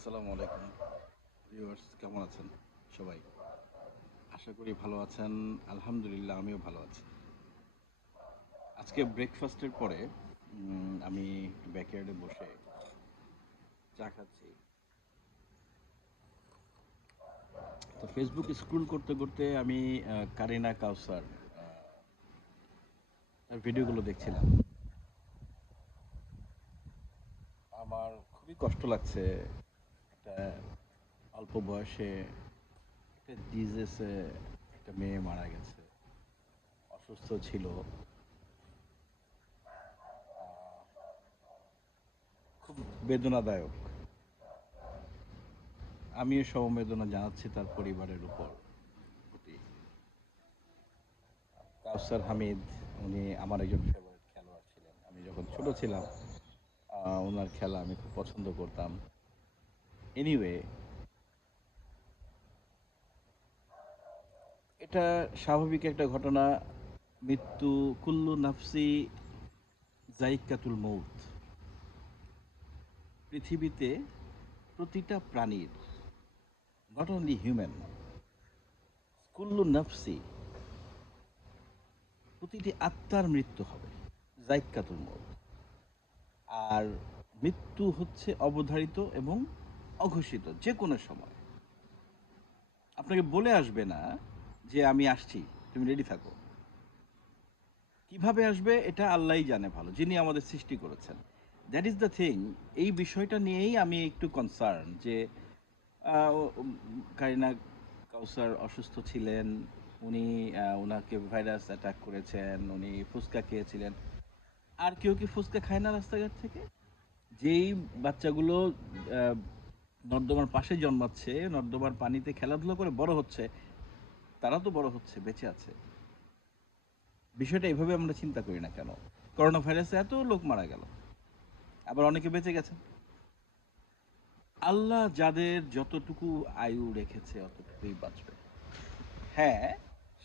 আসসালামু আলাইকুম ভিউয়ার্স, কেমন আছেন সবাই? আশা করি ভালো আছেন। আলহামদুলিল্লাহ, আমিও ভালো আছি। আজকে ব্রেকফাস্টের পরে আমি একটু ব্যাকয়ার্ডে বসে চা খাচ্ছি। তো ফেসবুক স্ক্রল করতে করতে আমি কারিনা কাউসার তার ভিডিওগুলো দেখছিলাম। আমার খুবই কষ্ট লাগছে। একটা অল্প বয়সে একটা ডিজিজে একটা মেয়ে মারা গেছে, অসুস্থ ছিল। খুব বেদনাদায়ক। আমিও সমবেদনা জানাচ্ছি তার পরিবারের প্রতি। কাউসার হামিদ, উনি আমার একজন ফেভারিট খেলোয়াড় ছিলেন। আমি যখন ছোট ছিলাম ওনার খেলা আমি খুব পছন্দ করতাম। এনিওয়ে, এটা স্বাভাবিক একটা ঘটনা। মৃত্যু, কুল্লু নাফসি জাইকাতুল মৌত। পৃথিবীতে প্রতিটা প্রাণীর, নট অনলি হিউম্যান, কুল্লু নাফসি, প্রতিটি আত্মার মৃত্যু হবে। জাইকাতুল মৌত। আর মৃত্যু হচ্ছে অবধারিত এবং অঘোষিত, যে কোনো সময় আপনাকে বলে আসবে না যে আমি আসছি, তুমি রেডি থাকো। কিভাবে আসবে এটা আল্লাহই জানে ভালো, যিনি আমাদের সৃষ্টি করেছেন। That is the thing. এই বিষয়টা নিয়েই আমি একটু কনসার্ন যে কারিনা কাউসার অসুস্থ ছিলেন। উনি ওনাকে ভাইরাস অ্যাটাক করেছেন, উনি ফুচকা খেয়েছিলেন। আর কেউ কি ফুচকা খায় না রাস্তাঘাট থেকে? যেই বাচ্চাগুলো আহ, নর্দমার পাশে জন্মাচ্ছে, নর্দমার পানিতে খেলাধুলা করে বড় হচ্ছে, তারা তো বড় হচ্ছে, বেঁচে আছে। বিষয়টা এভাবে আমরা চিন্তা করি না কেন? করোনা ভাইরাসে এত লোক মারা গেল, আবার অনেকে বেঁচে গেছে। আল্লাহ যাদের যতটুকু আয়ু রেখেছে অতটুকুই বাঁচবে। হ্যাঁ,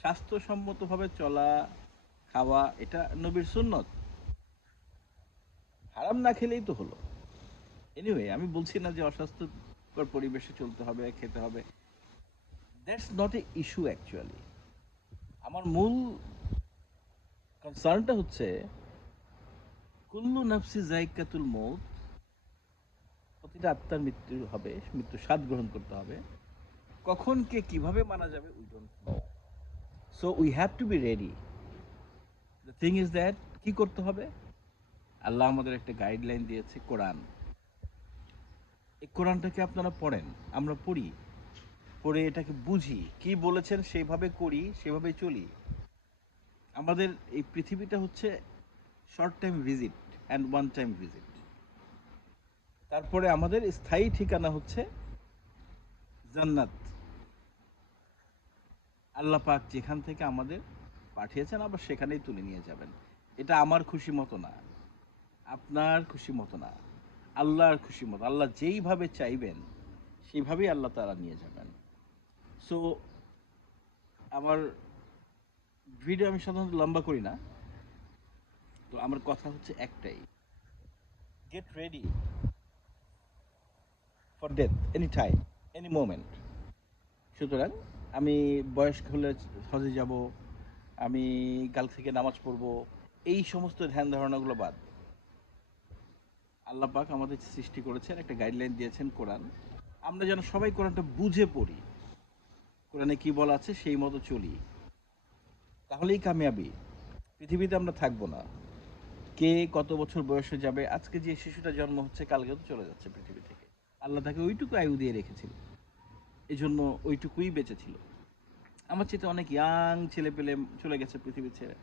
স্বাস্থ্যসম্মতভাবে চলা, খাওয়া, এটা নবীর সুন্নত। হারাম না খেলেই তো হলো। এনিওয়ে, আমি বলছি না যে অস্বাস্থ্যকর পরিবেশে চলতে হবে, খেতে হবে। That's not a issue actually. আমার মূল কনসার্নটা হচ্ছে কুল্লু নাফসি জাইকাতুল মৌত। প্রতিটা আত্মার মৃত্যু হবে, মৃত্যু স্বাদ গ্রহণ করতে হবে। কখন কে কিভাবে মারা যাবে we don't know. So we have to be ready. The thing is that, কি করতে হবে? আল্লাহ আমাদের একটা গাইডলাইন দিয়েছে, কোরআন। এই কোরআনটাকে আপনারা পড়েন, আমরা পড়ি, পড়ে এটাকে বুঝি, কি বলেছেন সেইভাবে করি, সেভাবে চলি। আমাদের এই পৃথিবীটা হচ্ছে short time visit and one time visit. তারপরে আমাদের স্থায়ী ঠিকানা হচ্ছে জান্নাত। আল্লাহ পাক যেখান থেকে আমাদের পাঠিয়েছেন আবার সেখানেই তুলে নিয়ে যাবেন। এটা আমার খুশি মতো না, আপনার খুশি মতো না, আল্লাহর খুশি মতো। আল্লাহ যেইভাবে চাইবেন সেইভাবেই আল্লাহ তারা নিয়ে যাবেন। সো আমার ভিডিও আমি সাধারণত লম্বা করি না। তো আমার কথা হচ্ছে একটাই, get ready for death any time, any moment. সুতরাং আমি বয়স্ক হলে হজে যাব, আমি কাল থেকে নামাজ পড়বো, এই সমস্ত ধ্যান ধারণাগুলো বাদ। আল্লাহ পাক আমাদের সৃষ্টি করেছেন, একটা গাইডলাইন দিয়েছেন কোরআন। আমরা যেন সবাই কোরআনটা বুঝে পড়ি, কোরআনে কি বলা আছে সেই মতো চলি, তাহলেই কামিয়াবি। পৃথিবীতে আমরা থাকবো না। কে কত বছর বয়সে যাবে? আজকে যে শিশুটা জন্ম হচ্ছে কালকে তো চলে যাচ্ছে পৃথিবী থেকে। আল্লাহ তাকে ওইটুকু আয়ু দিয়ে রেখেছিল, এই জন্য ওইটুকুই বেঁচে ছিল। আমার চেয়ে অনেক ইয়াং ছেলে পেলে চলে গেছে পৃথিবী ছেড়ে।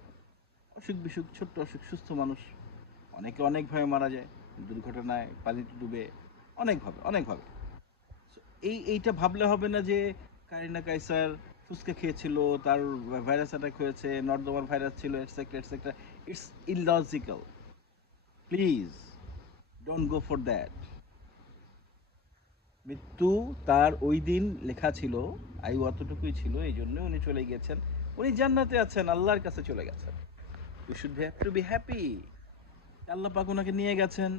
অসুখ বিসুখ, ছোট্ট অসুখ, সুস্থ মানুষ। অনেকে অনেকভাবে মারা যায়, দুর্ঘটনায়, পানিতে ডুবে, অনেকভাবে অনেকভাবে। So, এইটা ভাবলে হবে না যে কারিনা কাইসার ফুচকা খেয়েছিল, তার ভাইরাস অ্যাটাক হয়েছে, নর্দমার ভাইরাস ছিল, etcetera etcetera. It's illogical. Please don't go for that. মৃত্যু তার ওই দিন লেখা ছিল, আয়ু অতটুকুই ছিল, এই জন্য উনি চলে গেছেন। উনি জান্নাতে আছেন, আল্লাহর কাছে চলে গেছেন। We should have to be happy. আল্লাহ পাক ওনাকে নিয়ে গেছেন,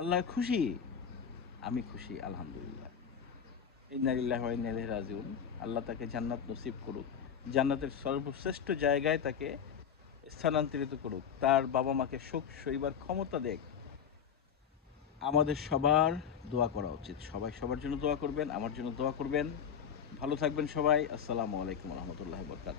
আল্লাহ খুশি। আমি খুশি আলহামদুলিল্লাহ। ইন্না লিল্লাহি ওয়া ইন্না ইলাইহি রাজিউন। আল্লাহ তাকে জান্নাত নসিব করুক, জান্নাতের সর্বশ্রেষ্ঠ জায়গায় তাকে স্থানান্তরিত করুক, তার বাবা মাকে শোক সইবার ক্ষমতা দেখ। আমাদের সবার দোয়া করা উচিত, সবাই সবার জন্য দোয়া করবেন, আমার জন্য দোয়া করবেন। ভালো থাকবেন সবাই। আসসালামু আলাইকুম রহমতুল্লাহ বরকাত।